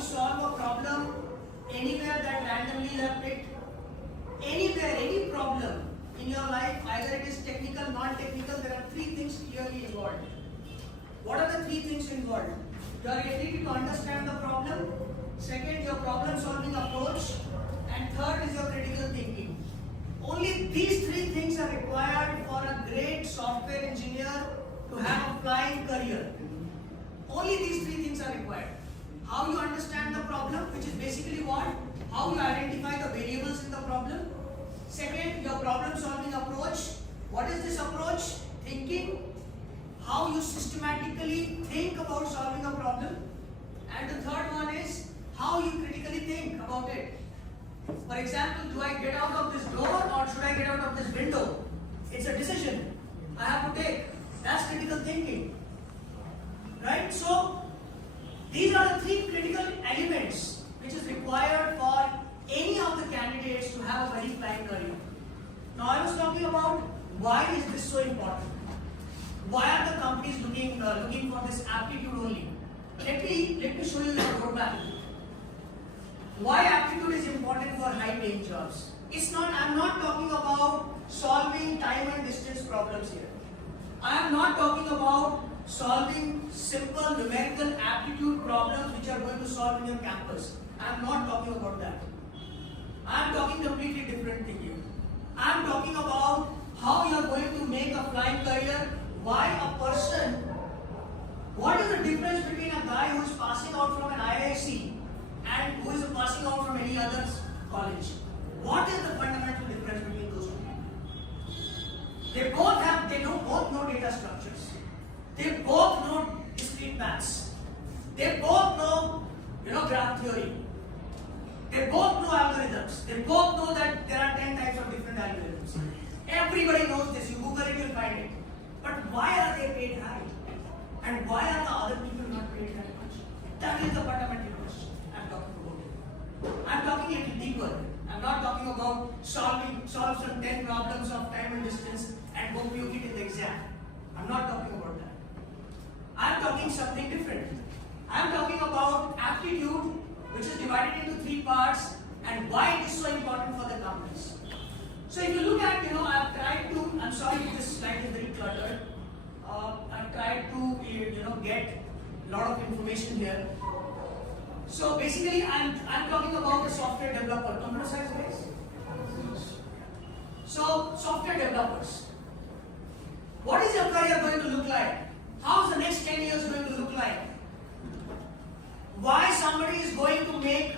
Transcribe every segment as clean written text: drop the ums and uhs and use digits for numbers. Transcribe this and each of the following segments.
solve a problem anywhere that randomly you have picked? Anywhere, any problem in your life, either it is technical, non-technical, there are three things clearly involved. What are the three things involved? Your ability to understand the problem, second, your problem-solving approach, and third is your critical thinking. Only these three things are required for a great software engineer to have a flying career. Only these three things are required. How you understand the problem, which is basically what? How you identify the variables in the problem. Second, your problem-solving approach. What is this approach? Thinking. How you systematically think about solving a problem. And the third one is how you critically think about it. For example, do I get out of this door or should I get out of this window? It's a decision I have to take. That's critical thinking. Right? So, these are the three critical elements which is required for any of the candidates to have a very flying career. Now, I was talking about why is this so important? Why are the companies looking for this aptitude only? Let me show you your roadmap. Why aptitude is important for high-paying jobs? I'm not talking about solving time and distance problems here. I am not talking about solving simple numerical aptitude problems which are going to solve in your campus. I am not talking about that. I am talking completely different thing here. I am talking about how you are going to make a flying career. Why a person? What is the difference between a guy who is passing out from an IIC and who is passing out from any other college? What is the fundamental difference between those two people? They both know data structures. They both know discrete maths. They both know, graph theory. They both know algorithms. They both know that there are 10 types of different algorithms. Everybody knows this. You Google it, you'll find it. But why are they paid high? And why are the other people not paid that much? That is the fundamental question I'm talking about. I'm talking a little deeper. I'm not talking about solve some 10 problems of time and distance and go puke it in the exam. I'm not talking about that. I'm talking something different. I'm talking about aptitude, which is divided into three parts, and why it is so important for the companies. So if you look at, I've tried to, I'm sorry if this slide is very cluttered. I've tried to, get a lot of information here. So basically, I'm talking about the software developer. Computer science guys? So, software developers. What is your career going to look like? How is the next 10 years going to look like? Why somebody is going to make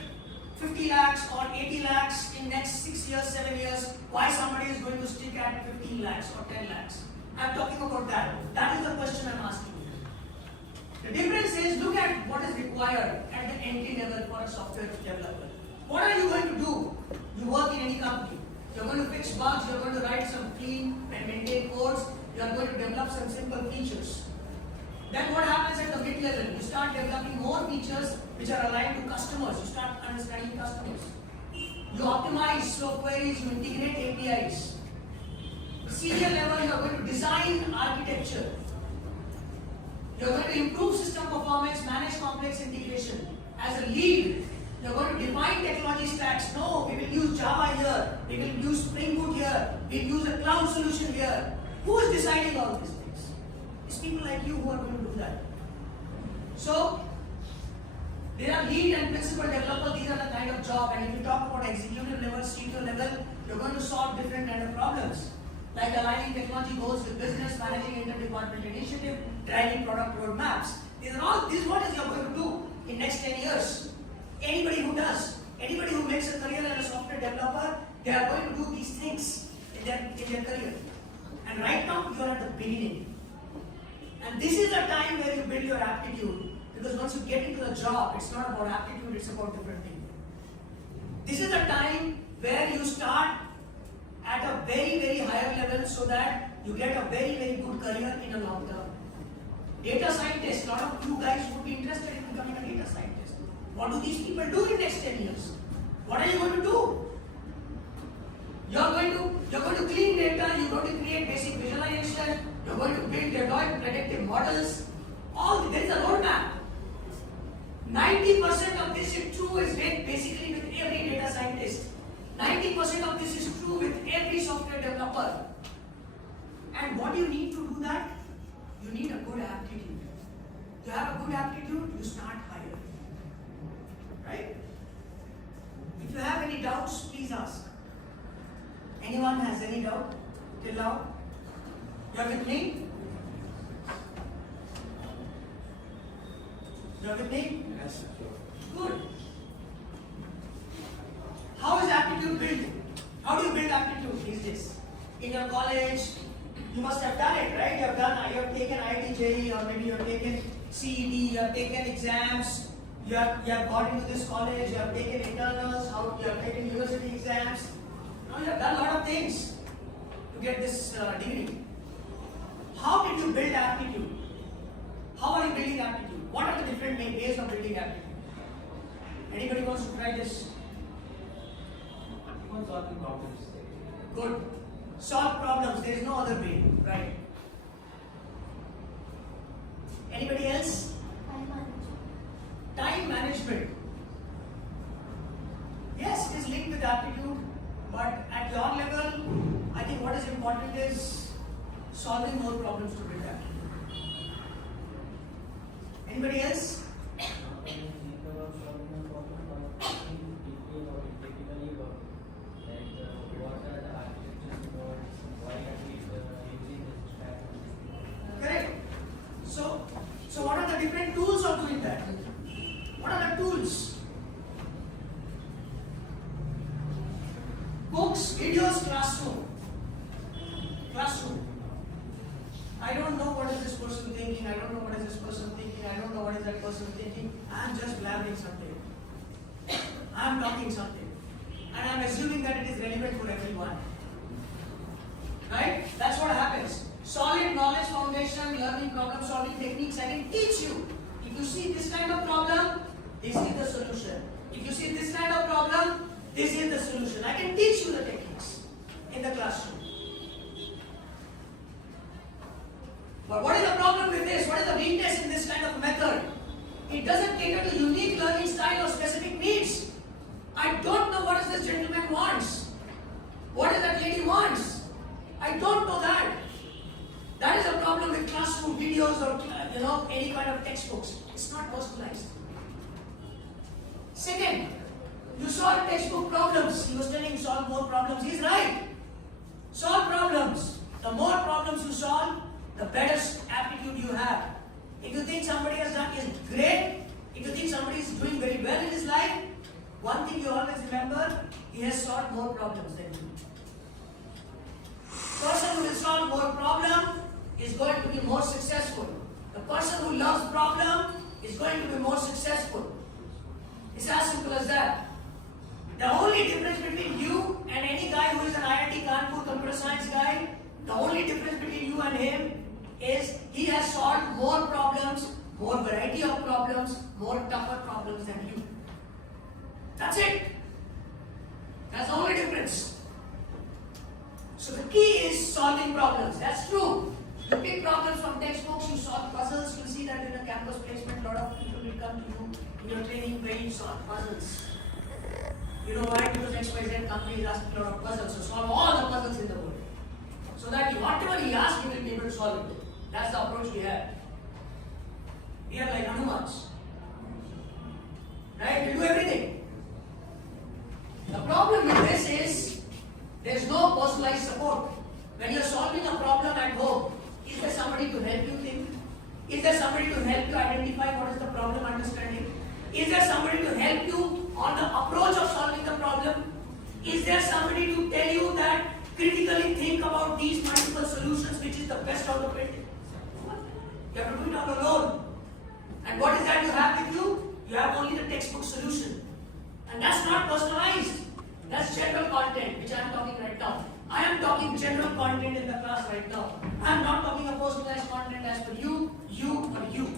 50 lakhs or 80 lakhs in next 6 years, 7 years? Why somebody is going to stick at 15 lakhs or 10 lakhs? I'm talking about that. That is the question I'm asking you. The difference is, look at what is required at the entry level for a software developer. What are you going to do? You work in any company. You're going to fix bugs, you're going to write some clean and maintain codes, you're going to develop some simple features. Then what happens at the mid-level? You start developing more features which are aligned to customers. You start understanding customers. You optimize slow queries, you integrate APIs. Senior level, you are going to design architecture. You are going to improve system performance, manage complex integration. As a lead, you are going to define technology stacks. No, we will use Java here. We will use Spring Boot here. We will use a cloud solution here. Who is deciding all these things? It's people like you who are going to do that. So, there are lead and principal developers. These are the kind of job. And if you talk about executive level, senior level, you're going to solve different kind of problems. Like aligning technology goals with business, managing inter-department initiative, driving product roadmaps. This is what is you're going to do in next 10 years. Anybody who makes a career as a software developer, they are going to do these things in their career. And right now, you are at the beginning. And this is the time where you build your aptitude. Because once you get into the job, it's not about aptitude, it's about different things. This is the time where you start at a very, very higher level so that you get a very, very good career in a long term. Data scientist, a lot of you guys would be interested in becoming a data scientist. What do these people do in the next 10 years? What are you going to do? You're going to clean data, you're going to create basic visualization, you're going to build Deloitte predictive models. There is a roadmap. 90% of this is true is basically with every data scientist. 90% of this is true with every software developer. And what do you need to do that? You need a good aptitude. To have a good aptitude, you start higher. Right? If you have any doubts, please ask. Anyone has any doubt till now? You are with me? You are with me? Yes, sir. Good. How is aptitude built? How do you build aptitude these days? In your college, you must have done it, right? You have taken IIT JEE, or maybe you have taken CET, you have taken exams, you have got into this college, you have taken internals, you have taken university exams. Now you have done a lot of things to get this degree. How did you build aptitude? How are you building aptitude? What are the different ways of building aptitude? Anybody wants to try this? Solving problems. Good. Solve problems. There is no other way. Right. Anybody else? Time management. Yes, it is linked with aptitude, but at your level, I think what is important is solving more problems to build aptitude. Anybody else? Correct. So what are the different tools of doing that? What are the tools? Books, videos, classroom. Classroom. I don't know what is this person thinking. I don't know what is this person thinking. I don't know what is that person thinking. I am just blabbering something. I am talking something. And I am assuming that it is relevant for everyone. Right? That's what happens. Solid knowledge foundation, learning problem solving techniques. I can teach you. If you see this kind of problem, this is the solution. If you see this kind of problem, this is the solution. I can teach you the techniques in the classroom. But what is the problem with this? What is the weakness in this kind of method? It doesn't cater to unique learning style or specific needs. I don't know what this gentleman wants. What is that lady wants? I don't know that. That is a problem with classroom videos or any kind of textbooks. It's not personalized. Second, you solve textbook problems. He was telling you solve more problems. He's right. Solve problems. The more problems you solve, the better aptitude you have. If you think somebody has done is great, if you think somebody is doing very well in his life, one thing you always remember, he has solved more problems than you. Person who will solve more problem is going to be more successful. The person who loves problem is going to be more successful. It's as simple as that. The only difference between you and any guy who is an IIT Kanpur computer science guy, the only difference between you and him is he has solved more problems, more variety of problems, more tougher problems than you. That's it. That's the only difference. So the key is solving problems. That's true. You pick problems from textbooks, you solve puzzles. You see that in a campus placement, a lot of people will come to you in your training where you solve puzzles. You know why? Because XYZ company is asking a lot of puzzles. So solve all the puzzles in the world. So that whatever he asks, you will be able to solve it. That's the approach we have. We are like Hanumans. Right? We do everything. The problem with this is there is no personalized support. When you are solving a problem at home, is there somebody to help you think? Is there somebody to help you identify what is the problem understanding? Is there somebody to help you on the approach of solving the problem? Is there somebody to tell you that critically think about these multiple solutions, which is the best out of it? You have to do it all alone. And what is that you have with you? You have only the textbook solution. And that's not personalized. That's general content, which I am talking right now. I am talking general content in the class right now. I am not talking about personalized content as for you, or you.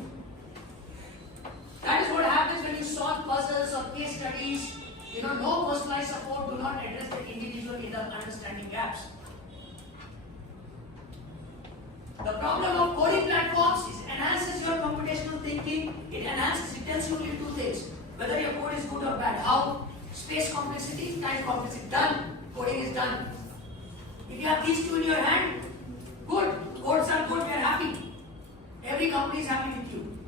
That is what happens when you solve puzzles or case studies. No personalized support, do not address the individual in the understanding gaps. The problem of coding platforms is enhances your computational thinking. It tells you only two things: whether your code is good or bad. How? Space complexity, time complexity. Done. Coding is done. If you have these two in your hand, good. Codes are good. We are happy. Every company is happy with you.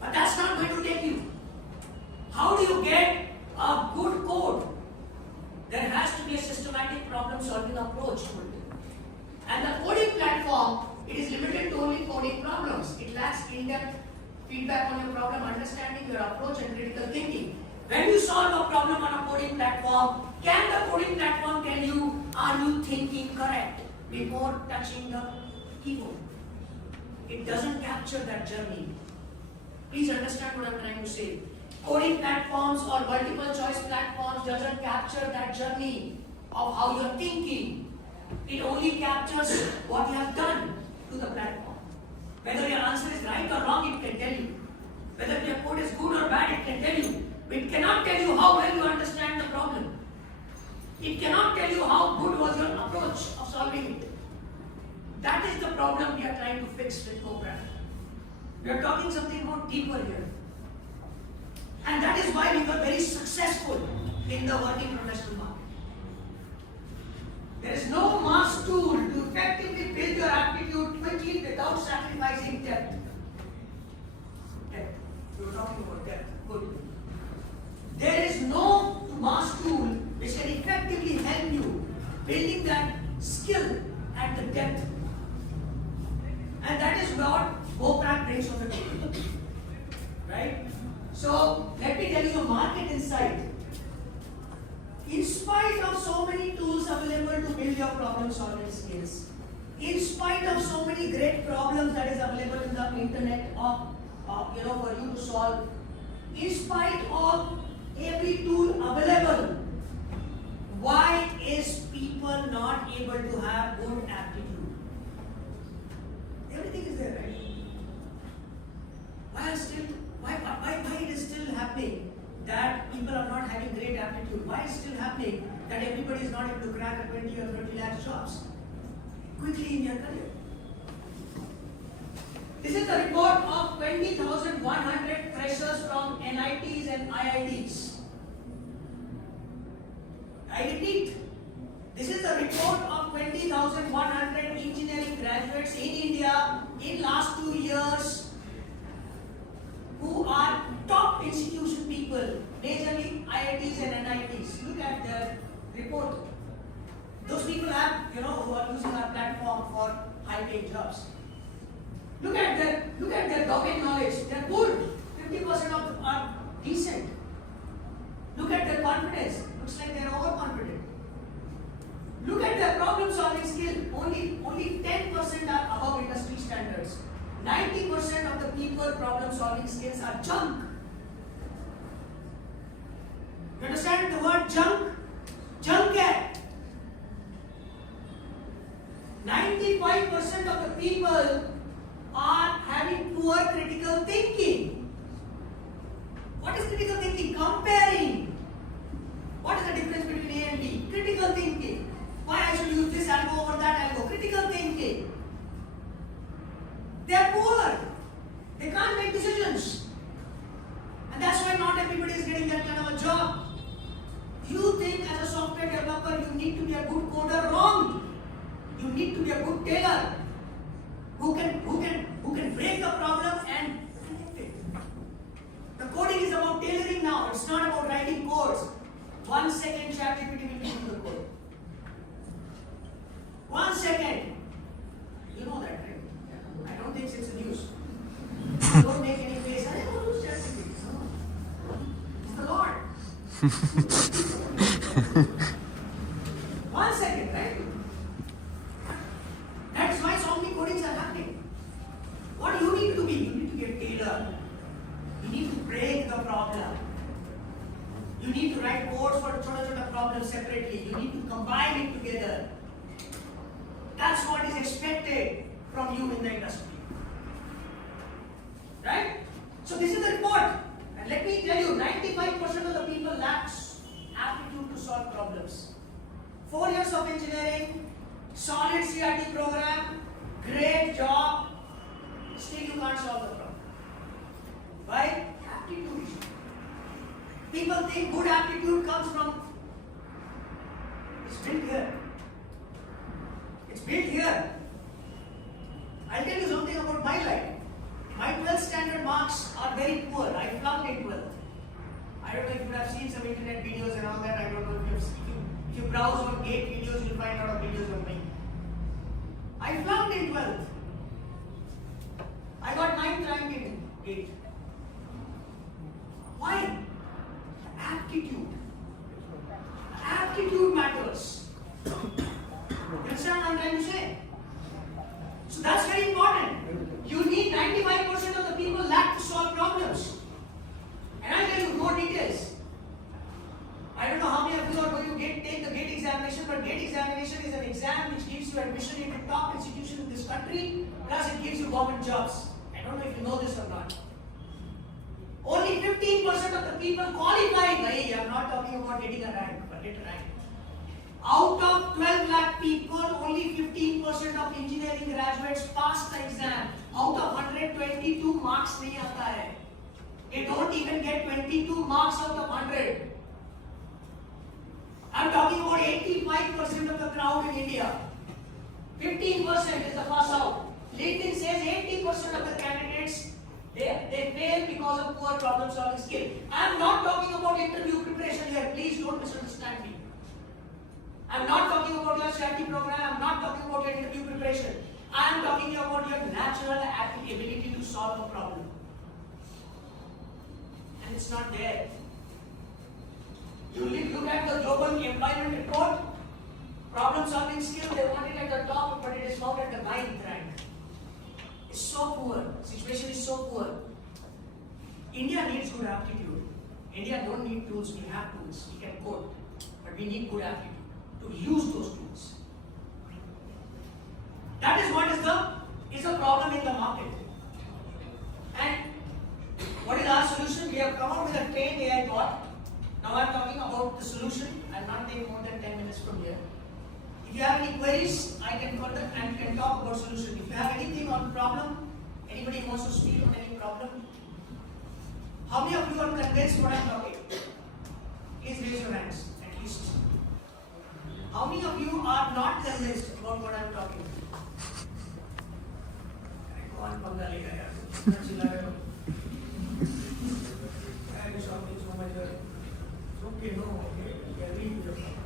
But that's not going to take you. How do you get a good code? There has to be a systematic problem-solving approach to it. And the coding platform, it is limited to only coding problems. It lacks in-depth feedback on your problem, understanding your approach and critical thinking. When you solve a problem on a coding platform, can the coding platform tell you, are you thinking correct, before touching the keyboard? It doesn't capture that journey. Please understand what I'm trying to say. Coding platforms or multiple choice platforms doesn't capture that journey of how you're thinking. It only captures what you have done to the platform. Whether your answer is right or wrong, it can tell you. Whether your code is good or bad, it can tell you. It cannot tell you how well you understand the problem. It cannot tell you how good was your approach of solving it. That is the problem we are trying to fix with CodeCraft. We are talking something more deeper here. And that is why we were very successful in the working professional market. There is no mass tool to effectively build your aptitude quickly without sacrificing depth. Depth. We were talking about depth. Good. There is no mass tool which can effectively help you building that skill at the depth. And that is what CodeCraft brings on the table. Right? So, let me tell you a market insight. In spite of so many tools available to build your problem solving skills, in spite of so many great problems that is available in the internet for you to solve, in spite of every tool available, why is people not able to have good aptitude? Everything is there, right? Why it is still happening that people are not having great aptitude? Why is it still happening that everybody is not able to crack a 20 or 30 lakh jobs quickly in their career? This is the report of 20,100 freshers from NITs and IITs. I repeat, this is the report of 20,100 engineering graduates in India in last 2 years who are top institution people, majorly IITs and NITs. Look at the report. Those people have, who are using our platform for high-paid jobs. Look at their domain knowledge. They're good. 50% of them are decent. Look at their confidence. Looks like they're overconfident. Look at their problem-solving skill. Only 10% are above industry standards. 90% of the people problem-solving skills are junk. You understand the word junk? Junk hai. 95% of the people are having poor critical thinking. What is critical thinking? Comparing. What is the difference between A and B? Critical thinking. Why I should use this, I'll go over that, I'll go. Critical thinking. They are poor. They can't make decisions. And that's why not everybody is getting that kind of a job. You think as a software developer you need to be a good coder? Wrong. You need to be a good tailor who can break the problem and connect it. The coding is about tailoring now. It's not about writing codes. 1 second ChatGPT will give you the code. 1 second. You know that, right? I don't think it's news. Don't make any face. I don't use ChatGPT. It's the Lord. 1 second, right? That's why so many codings are happening. What you need to be? You need to be a tailor. You need to break the problem. You need to write codes for chota problems separately. You need to combine it together. That's what is expected from you in the industry. Right? So this is the report. And let me tell you, 95% of the people lack aptitude to solve problems. 4 years of engineering, solid CRT program, great job, still you can't solve the problem. Why? Aptitude issue. People think good aptitude comes from, it's built here. It's built here. I'll tell you something about my life. My 12th standard marks are very poor. I flunked in 12th. I don't know if you have seen some internet videos and all that. I don't know if you browse on GATE videos, you'll find a lot of videos on me. I flunked in 12th. I got 9th rank in GATE. Why? Aptitude. Aptitude matters. You understand what I'm trying to say? So that's very important. You need 95% of the people lack to solve problems. And I'll tell you more details. I don't know how many of you are going to take the GATE examination, but GATE examination is an exam which gives you admission into top institutions in this country, plus it gives you government jobs. I don't know if you know this or not. Only 15% of the people qualifying. I'm not talking about getting a rank, but get a rank. Out of 12 lakh people, only 15% of engineering graduates pass the exam. Out of 122 marks nahi aata hai. They don't even get 22 marks out of 100. I'm talking about 85% of the crowd in India. 15% is the pass out. LinkedIn says 80% of the candidates they fail because of poor problem solving skill. I'm not talking about interview preparation here. Please don't misunderstand me. I'm not talking about your strategy program. I'm not talking about your interview preparation. I'm talking about your natural ability to solve a problem. And it's not there. You look at the Global Employment Report, problem solving skill, they want it at the top, but it is found at the 9th rank. It's so poor. Situation is so poor. India needs good aptitude. India don't need tools. We have tools. We can code. But we need good aptitude to use those tools. That is what is the problem in the market. And what is our solution? We have come up with a trained AI bot. Now I am talking about the solution. I am not taking more than 10 minutes from here. If you have any queries, I can further and can talk about solution. If you have anything on problem, anybody wants to speak on any problem? How many of you are convinced what I am talking? Please raise your hands, at least. How many of you are not convinced about what I am talking? कौन पंगा लेगा यार? कितना चिल्ला रहे हो? I am shopping so much. It's okay, no, okay. I agree with your point.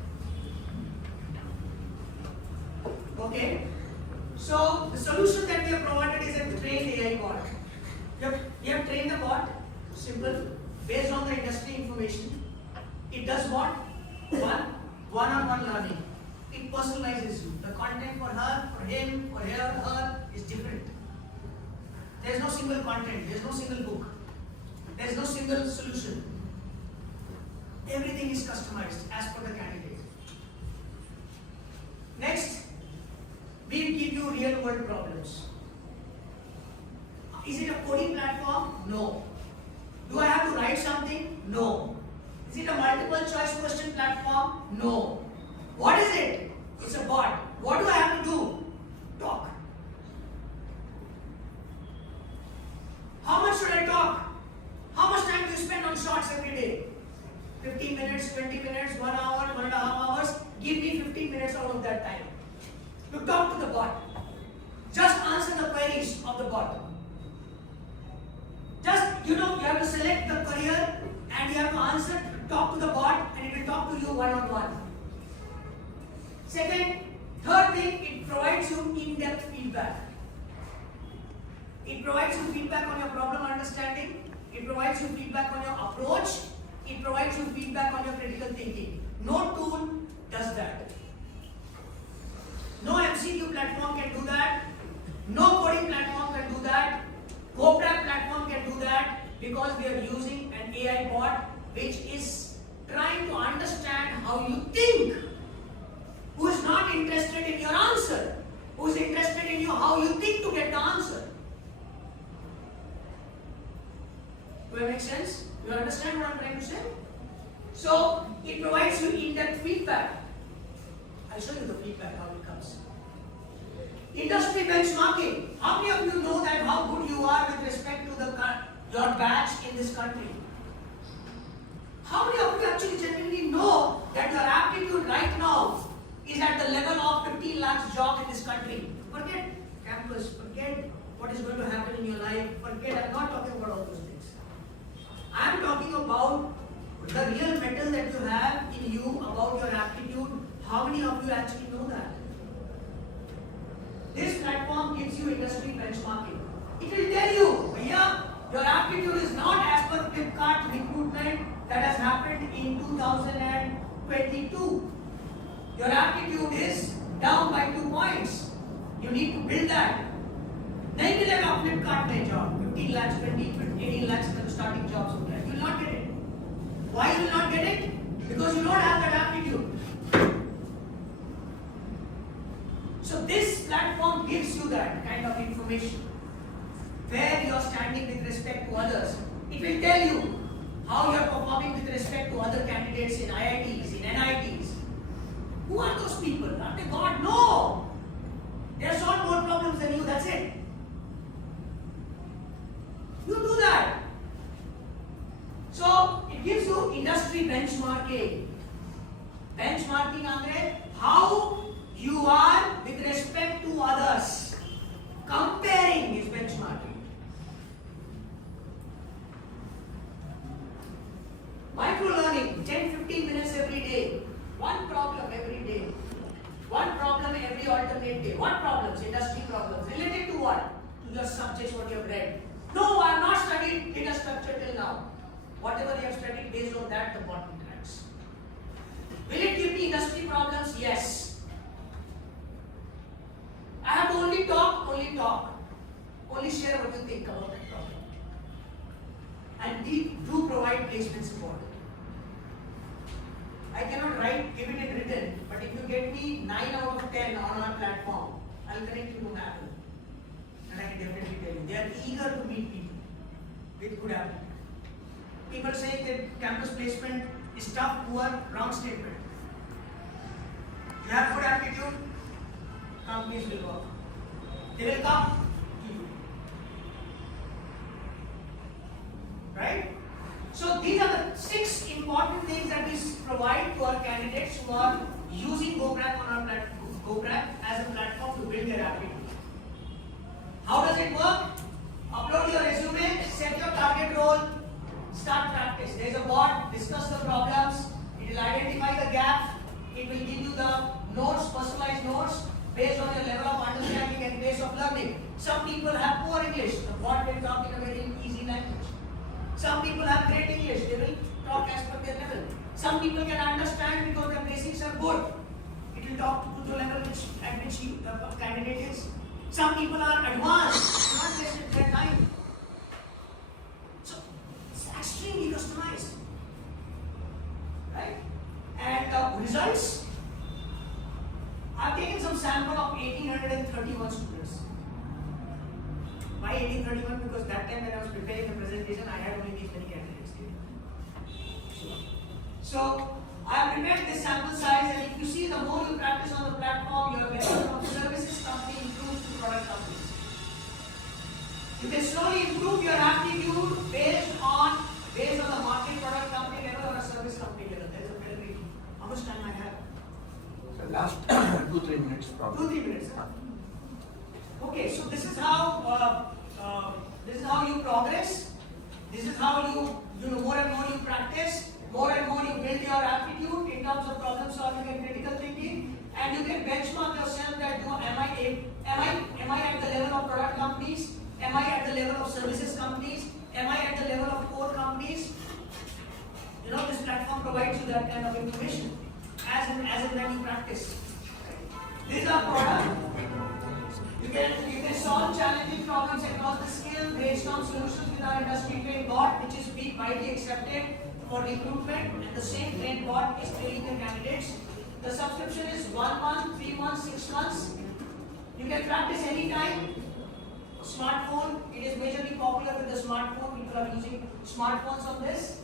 Okay. So the solution that we have provided is a trained AI bot. We have trained the bot, simple, based on the industry information. It does what? One-on-one learning. It personalizes you. The content for her, for him, for her is different. There is no single content. There is no single book. There is no single solution. Everything is customized as per the candidate. Next, we give you real world problems. Is it a coding platform? No. Do I have to write something? No. Is it a multiple choice question platform? No. What is it? It's a bot. What do I have to do? Talk. How much should I talk? How much time do you spend on shorts every day? 15 minutes, 20 minutes, 1 hour, 1.5 hours. Give me 15 minutes out of that time to talk to the bot. Just answer the queries of the bot. Just, you have to select the career and you have to answer, talk to the bot, and it will talk to you one-on-one. Third thing, it provides you in-depth feedback. It provides you feedback on your problem understanding. It provides you feedback on your approach. It provides you feedback on your critical thinking. No tool does that. No MCQ platform can do that. No coding platform can do that. GoPrep platform can do that because we are using an AI bot which is trying to understand how you think. Who is not interested in your answer? Who is interested in how you think to get the answer? Do that make sense? You understand what I'm trying to say? So, it provides you in-depth feedback. I'll show you the feedback, how it comes. Industry benchmarking. How many of you know that how good you are with respect to your batch in this country? How many of you actually genuinely know that your aptitude right now is at the level of 15 lakhs job in this country? Forget campus, forget what is going to happen in your life, forget, I'm not talking about all those things. I'm talking about the real metal that you have in you, about your aptitude. How many of you actually know that? This platform gives you industry benchmarking. It will tell you, Bhaiya, your aptitude is not as per Flipkart recruitment that has happened in 2022. Your aptitude is down by 2 points. You need to build that. नहीं मिलेगा Flipkart में job. 15 lakhs, 20, 18 lakhs starting jobs होता है. You will not get it. Why you will not get it? Because you don't have that aptitude. So this platform gives you that kind of information. Where you are standing with respect to others. It will tell you how you are performing with respect to other candidates in IITs, in NITs. Who are those people? Are they God? No! They have solved more problems than you, that's it. You do that. So it gives you industry benchmarking. Benchmarking means how you are with respect to others. Comparing is benchmarking. Micro learning, 10-15 minutes every day. One problem every day. One problem every alternate day. What problems? Industry problems. Related to what? To your subjects, what you have read. No, I have not studied data structure till now. Whatever you have studied, based on that, the bottom tracks. Will it give me industry problems? Yes. I have to only talk. Only share what you think about that problem. And we do provide placement support. I cannot give it in written, but if you get me 9 out of 10 on our platform, I will connect you to Apple. And I can definitely tell you, they are eager to meet people with good aptitude. People say that campus placement is tough, poor, wrong statement. You have good aptitude, companies will work. They will come to you. Right? So these are the 6 important things that we provide to our candidates who are using GoCrack on our platform, GoCrack as a platform to build their aptitude. How does it work? Upload your resume, set your target role, start practice. There is a board, discuss the problems, it will identify the gap, it will give you the notes, personalized notes based on your level of understanding and pace of learning. Some people have poor English, the board will talk in a very easy language. Some people have great English, they will talk as per their level. Some people can understand because their basics are good. It will talk to the level at which the candidate is. Some people are advanced, not wasted their time. So it's extremely customized. Right? And results. I've taken some sample of 1831 students. Why 1831? Because that time when I was preparing the presentation, I had only these many candidates. So I have prepared this sample size, and if you see, the more you practice on the platform, your level of services company improves to product companies. You can slowly improve your aptitude based on the market product company level or a service company level. There is a very how much time I have? So last 2-3 minutes probably. 2-3 minutes. Okay, so this is how you progress. This is how you know more and more you practice. More and more you build your aptitude in terms of problem solving and critical thinking, and you can benchmark yourself that am I at the level of product companies? Am I at the level of services companies? Am I at the level of core companies? You know, this platform provides you that kind of information as and when you practice. These are products. You can solve challenging problems across the scale based on solutions with our industry trained bot, which is being widely accepted for recruitment, and the same trained bot is training the candidates. The subscription is 1 month, 3 months, 6 months. You can practice anytime. Smartphone, it is majorly popular with the smartphone. People are using smartphones on this.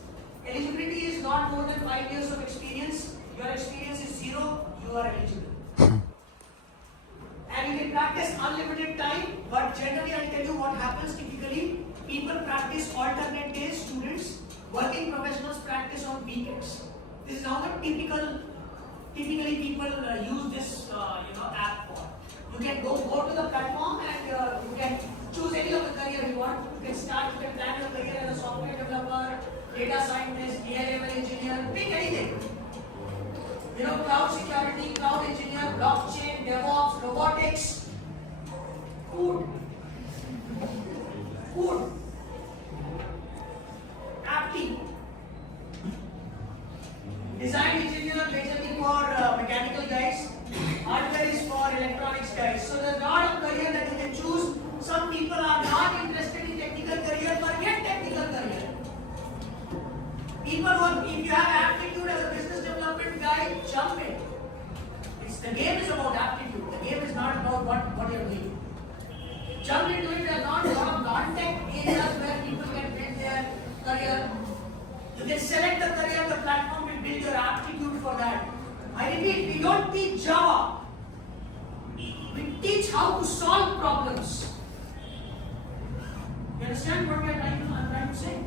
Eligibility is not more than 5 years of experience. Your experience is 0, you are eligible. And you can practice People practice alternate days, students. Working professionals practice on weekends. This is how the typically people use this app for. You can go to the platform and you can choose any of the career you want. You can plan your career as a software developer, data scientist, AI/ML engineer, pick anything. Cloud security, cloud engineer, blockchain, DevOps, robotics, food, apti, design engineer basically for mechanical guys, hardware is for electronics guys. So there's a lot of career that you can choose. Some people are not interested in technical career, forget technical career. People if you have aptitude as a business development guy, jump in. The game is about aptitude. The game is not about what you're doing. Jump into it. There are not a lot of non-tech areas where people can build their career. You can select the career, the platform will build your aptitude for that. I repeat, we don't teach Java. We teach how to solve problems. You understand what I'm trying to say?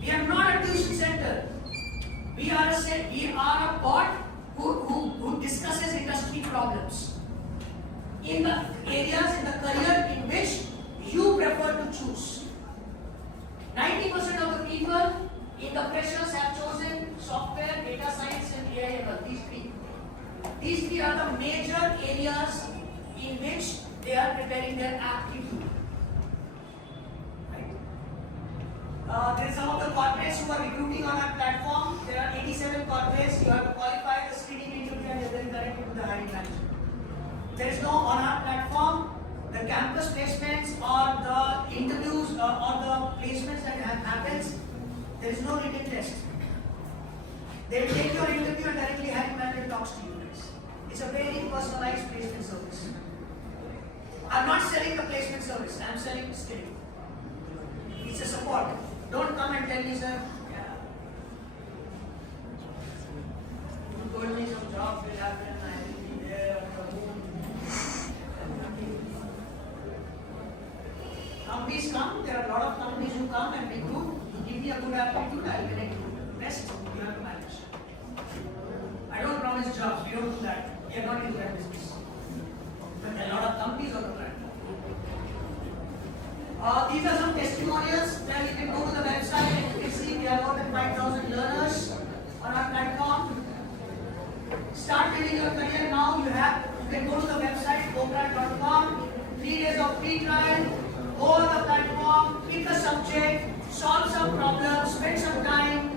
We are not a tuition center. We are a bot who discusses industry problems in the areas in the career in which you prefer to choose. 90% of the people in the freshers have chosen software, data science, and AI/ML. These three. These three are the major areas in which they are preparing their aptitude. There are some of the corporates who are recruiting on our platform. There are 87 corporates. You have to qualify the screening interview and then connect it to the hiring manager. There is no on our platform the campus placements or the interviews or the placements that happens. There is no written test. They will take your interview and directly hiring manager talks to you guys. It's a very personalized placement service. I'm not selling the placement service. I'm selling skilling. It's a support. Don't come and tell me, sir, you told me some job will happen, I will be there on the moon. Companies come, there are a lot of companies who come and recruit. You give me a good aptitude, I will connect you. Rest, you have to manage. I don't promise jobs, we don't do that. We are not into that business. But there are a lot of companies on the platform. These are some testimonials where you can go to the website and you can see we have more than 5,000 learners on our platform. Start building your career now. You can go to the website goprat.com. 3 days of free trial. Go on the platform, pick a subject, solve some problems, spend some time.